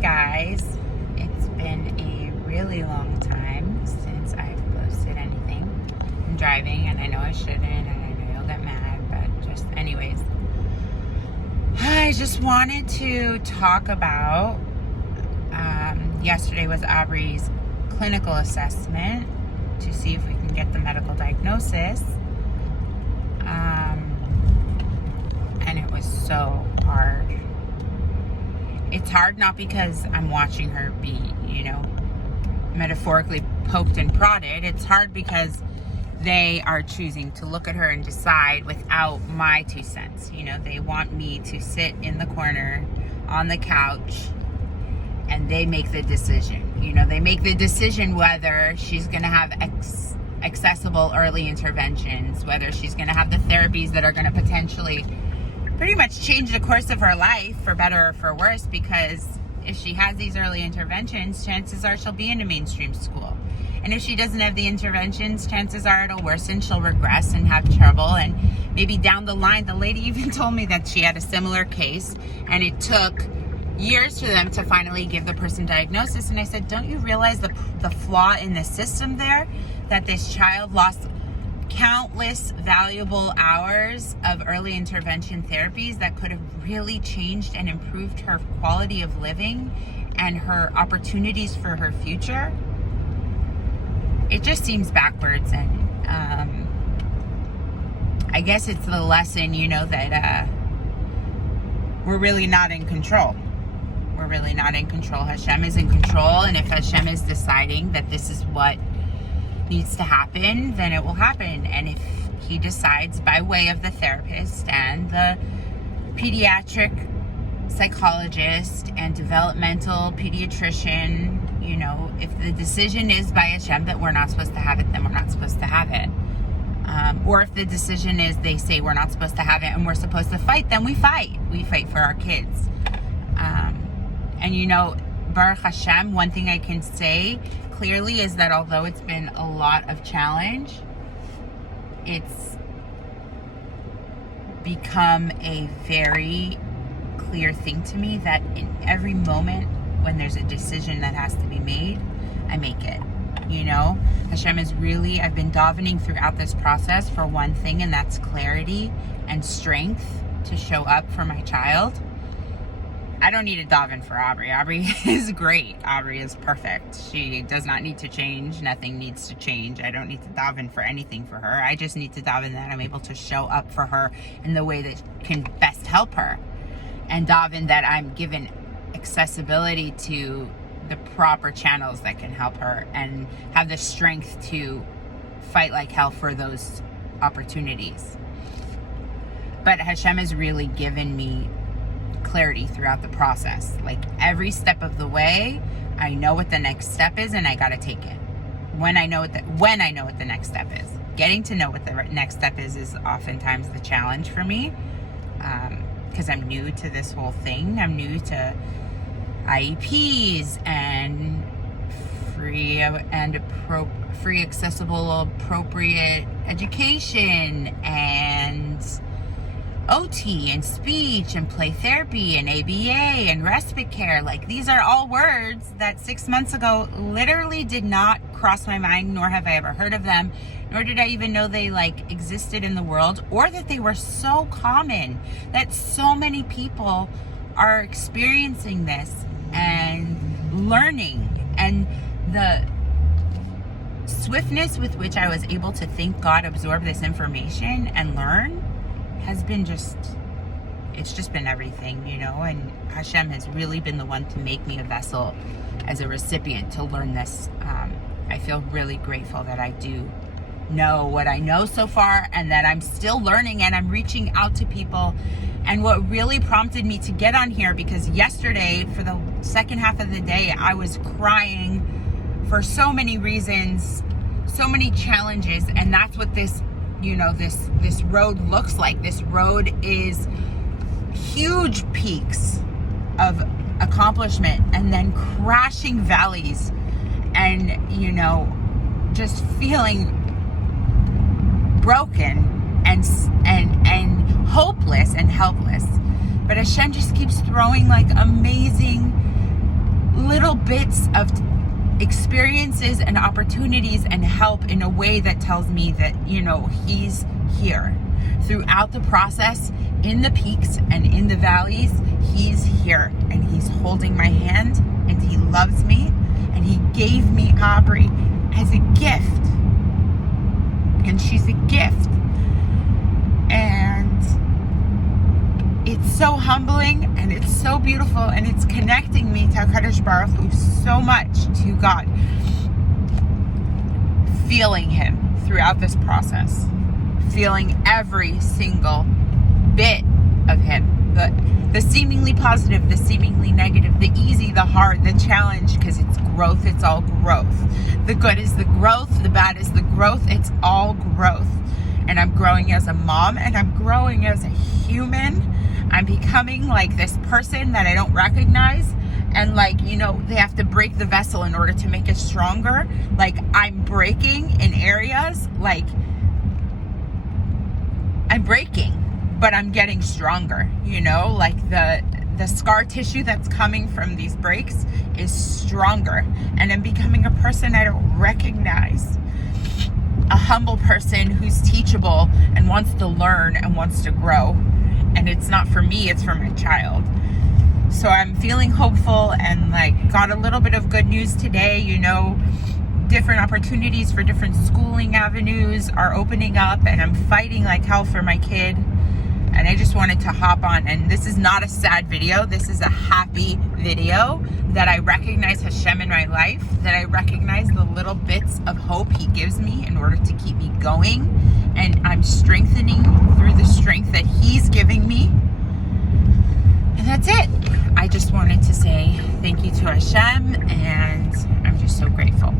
guys, it's been a really long time since I've posted anything. I'm driving and I know I shouldn't, and I know you'll get mad, but just anyways, I just wanted to talk about yesterday was Aubrey's clinical assessment to see if we can get the medical diagnosis, and it was so hard. It's hard not because I'm watching her be, metaphorically poked and prodded. It's hard because they are choosing to look at her and decide without my 2 cents. They want me to sit in the corner on the couch and they make the decision. They make the decision whether she's going to have accessible early interventions, whether she's going to have the therapies that are going to potentially pretty much change the course of her life for better or for worse, because if she has these early interventions, chances are she'll be in a mainstream school. And if she doesn't have the interventions, chances are it'll worsen, she'll regress and have trouble. And maybe down the line, the lady even told me that she had a similar case and it took years for them to finally give the person diagnosis. And I said, don't you realize the flaw in the system there? That this child lost countless valuable hours of early intervention therapies that could have really changed and improved her quality of living and her opportunities for her future. It just seems backwards, and I guess it's the lesson, that we're really not in control. We're really not in control. Hashem is in control, and if Hashem is deciding that this is what needs to happen, then it will happen. And if he decides by way of the therapist and the pediatric psychologist and developmental pediatrician, if the decision is by Hashem that we're not supposed to have it, then we're not supposed to have it. Or if the decision is they say we're not supposed to have it and we're supposed to fight, then we fight. We fight for our kids. And Baruch Hashem, one thing I can say clearly is that although it's been a lot of challenge, it's become a very clear thing to me that in every moment when there's a decision that has to be made, I make it. Hashem is really, I've been davening throughout this process for one thing, and that's clarity and strength to show up for my child. I don't need a daven for Aubrey. Aubrey is great. Aubrey is perfect. She does not need to change. Nothing needs to change. I don't need to daven for anything for her. I just need to daven that I'm able to show up for her in the way that can best help her. And daven that I'm given accessibility to the proper channels that can help her and have the strength to fight like hell for those opportunities. But Hashem has really given me clarity throughout the process. Like every step of the way, I know what the next step is, and I gotta take it. When I know what the next step is. Getting to know what the next step is oftentimes the challenge for me, because I'm new to this whole thing. I'm new to IEPs and free accessible, appropriate education and OT and speech and play therapy and ABA and respite care. Like, these are all words that 6 months ago literally did not cross my mind, nor have I ever heard of them, nor did I even know they existed in the world, or that they were so common, that so many people are experiencing this and learning. And the swiftness with which I was able to think, God, absorb this information and learn has been it's just been everything, and Hashem has really been the one to make me a vessel as a recipient to learn this. I feel really grateful that I do know what I know so far, and that I'm still learning and I'm reaching out to people. And what really prompted me to get on here, because yesterday for the second half of the day, I was crying for so many reasons, so many challenges, and that's what this road looks like. This road is huge peaks of accomplishment and then crashing valleys, and just feeling broken and hopeless and helpless. But Hashem just keeps throwing amazing little bits of experiences and opportunities and help in a way that tells me that, you know, he's here throughout the process, in the peaks and in the valleys. He's here and he's holding my hand and he loves me, and he gave me Aubrey as a gift, and she's a gift. And it's so humbling and it's so beautiful, and it's connecting me to HaKadosh Baruch Hu so much, to God. Feeling him throughout this process, feeling every single bit of him, the seemingly positive, the seemingly negative, the easy, the hard, the challenge, because it's growth. It's all growth. The good is the growth, the bad is the growth. It's all growth. And I'm growing as a mom, and I'm growing as a human. I'm becoming like this person that I don't recognize. And like, you know, they have to break the vessel in order to make it stronger. Like, I'm breaking in areas, like I'm breaking, but I'm getting stronger, you know, like the scar tissue that's coming from these breaks is stronger, and I'm becoming a person I don't recognize. A humble person who's teachable and wants to learn and wants to grow. And it's not for me, it's for my child. So I'm feeling hopeful, and like got a little bit of good news today. You know, different opportunities for different schooling avenues are opening up, and I'm fighting like hell for my kid. And I just wanted to hop on, and this is not a sad video. This is a happy video that I recognize Hashem in my life, that I recognize the little bits of hope he gives me in order to keep me going. And I'm strengthening through the strength that he's giving me. And that's it. I just wanted to say thank you to Hashem, and I'm just so grateful.